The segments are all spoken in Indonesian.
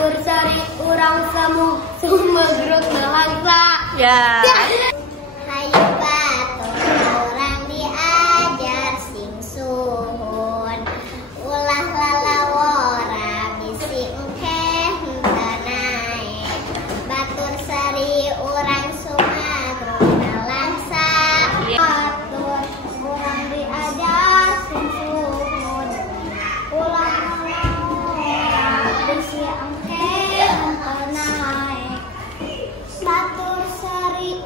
batur sari urang sumegruk nalangsa. Ya. Hayu batur urang diajar sing suhun. Ulah lalawora bisi engke hentanae. Batur sari urang sumegruk nalangsa. Batur urang diajar sing suhun. Ulah bisi engke hentanae. Batur sari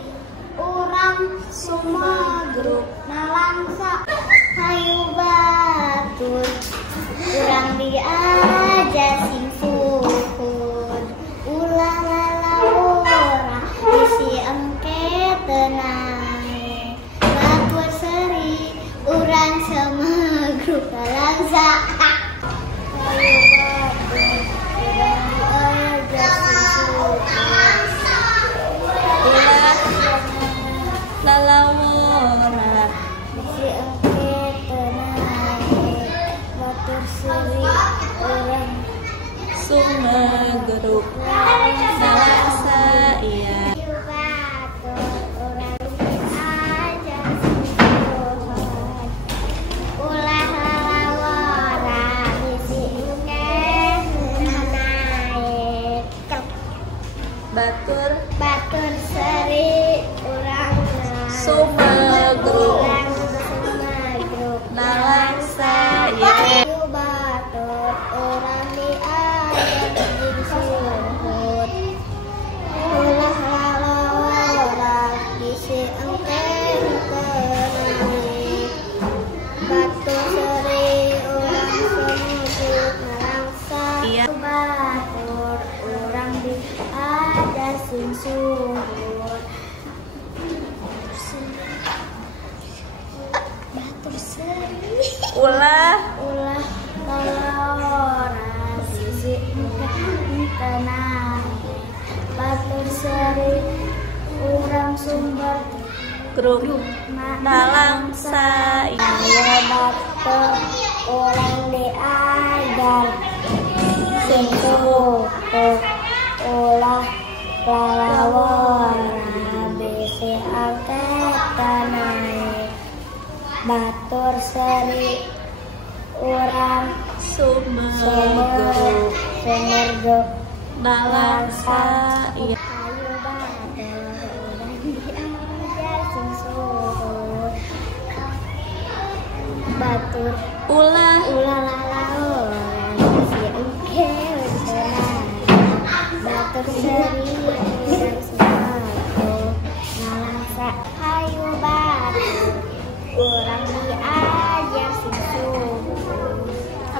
urang sumegruk nalangsa. Hayu batur urang diajar sing suhun. Ulah lalawora bisi engke tenae. Batur sari urang sumegruk nalangsa. Hayu batur urang diajar sing suhun. Lalawora bisi engke tenae. Batur sari urang sumegruk nalangsa. Iya. hayu batur urang diajar sing suhun. Ulah lalawora bisi engke tenae. Batur Batur sari urang sumegruk sumegruk nalangsa. Iya. hayu batur urang diajar sing suhun. Ulah lalawora bisi engke tenae. Batur sari urang sumegruk nalangsa. Iya. Batur urang diajar sing suhun. Batur sari Ulah ulah lalawora bisi engke tenae. Batur sari urang grup nalangsa. Iya. Hayu batur urang diajar sing suhun. Ulah lalawora bisi engke tenae. Batur sari urang Sumegruk sumegruk nalangsa. Iya. hayu batur urang diajar sing suhun. Batur Ulah ulah lalawora bisi engke tenae. Batur sari urang sumegruk nalangsa. Hayu batur urang diajar sing suhun.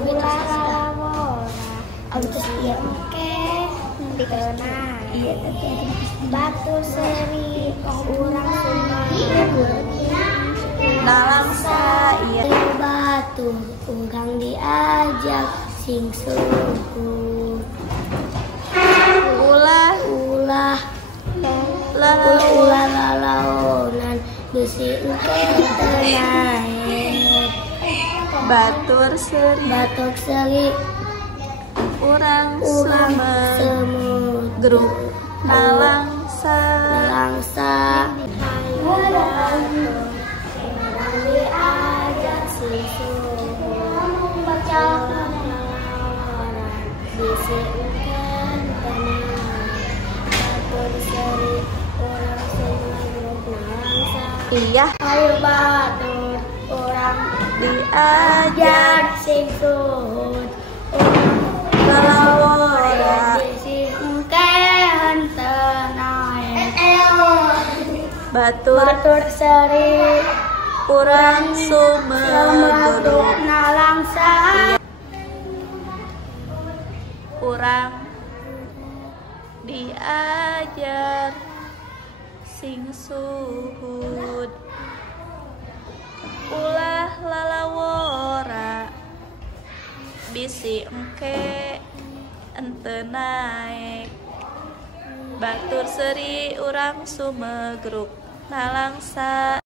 Ulah lalawora bisi engke tenae. Batur sari urang sumegruk nalangsa. Iya. hayu batur urang diajar sing suhun. Ulah Ulah lalawora lalawonan bisi engke tenae. batur seri Batur sari urang urang sumegruk nalangsa. nalangsa. Hayu batur urang diajar sing suhun. Lalawora bisi engke tenae. Batur sari urang sumegruk nalangsa. Iya. Hayu batur urang Diajar diajar sing suhun. lalawora Bisi engke tenae. batur Batur sari urang sumegruk sumegruk nalangsa. urang diajar sing suhud. Ulah lalawora bisi engke ente naik. Batur seri urang sumegruk nalangsa.